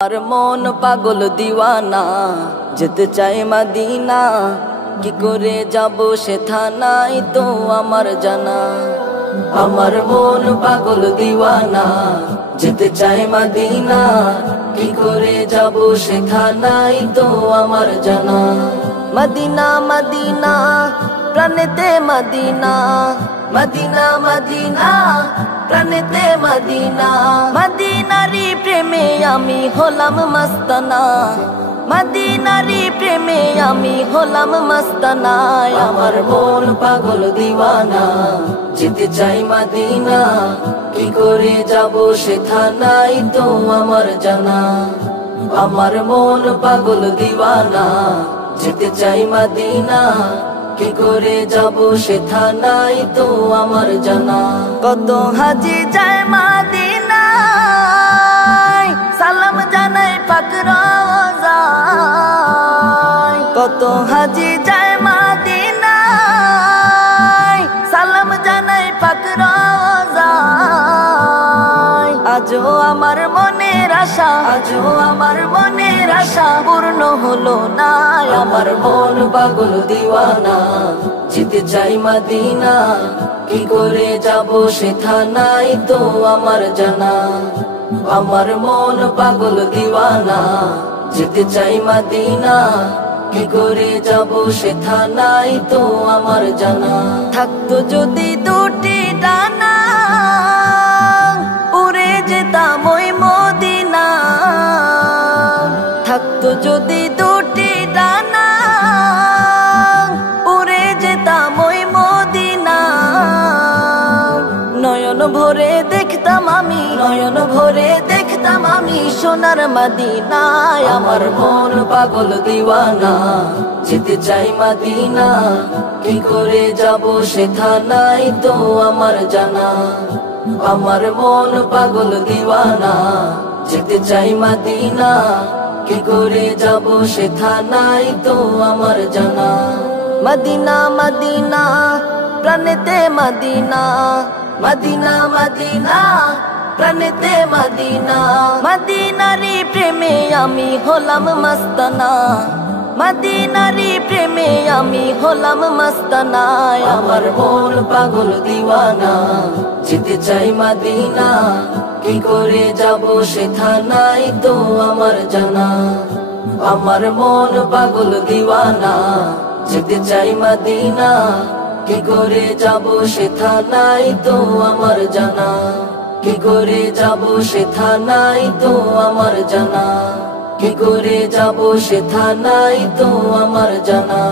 আর মন পাগল দিওয়ানা, যেতে চাই মদিনা। কি করে যাব সে থানাই তো আমার জানা। আমার মন পাগল দিওয়ানা, যেতে চাই মদিনা। কি করে যাব সে থানাই তো আমার জানা। মদিনা মদিনা প্রাণেতে মদিনা, মদিনা মদিনা প্রাণেতে মদিনা। মদিনারি প্রেমে আমি হলাম মস্তানা, মদিনারি প্রেমে আমি হলাম মস্তানা। আমার মন পাগল দিওয়ানা, যেতে চাই মদিনা। কি করে যাব সে থানাই তো আমার জানা। আমার মন পাগল দিওয়ানা, যেতে চাই মদিনা। কি করে যাব সে থানাই তো আমার জানা। কত হাজি যায় মদিনায়, সালাম জানাই পাক রওজায়। কত হাজি যায় মদিনায়, সালাম জানাই পাক রওজায়। আজও আমার মনের আশা, আজও আমার মনের আশা পূর্ণ হলো না। আমার মন পাগল দিওয়ানা, যেতে চাই মদিনা। কি করে যাব সে থানাই তো আমার জানা। আমার মন পাগল দিওয়ানা, যেতে চাই মদিনা। কি করে যাব সে থানাই তো আমার জানা। থাকতো যদি দুটি ডানা, উড়ে যেতাম ওই মদিনা। থাকতো যদি দুটি ডানা, উড়ে যেতাম ওই মদিনা। নয়ন ভরে দেখতাম আমি, নয়ন ভরে দেখতাম আমি সোনার মদিনায়। আমার মন পাগল দিওয়ানা, যেতে চাই মদিনা। কি করে যাব সে থানাই তো আমার জানা। আমার মন পাগল দিওয়ানা, যেতে চাই মদিনা। কি করে যাব সে থানাই তো আমার জানা। মদিনা মদিনা প্রাণেতে মদিনা, মদিনা মদিনা প্রাণেতে মদিনা। মদিনারি প্রেমে আমি হলাম মস্তানা, মদিনারি প্রেমে আমি হলাম মস্তানা। আমার মন পাগল দিওয়ানা, যেতে চাই মদিনা। কি করে যাব সে থানাই তো আমার জানা। আমার মন পাগল দিওয়ানা, যেতে চাই মদিনা। কি করে যাব সে থানাই তো আমার জানা। কি করে যাব সে থানাই তো আমার জানা। কি করে যাব সে থানাই তো আমার জানা।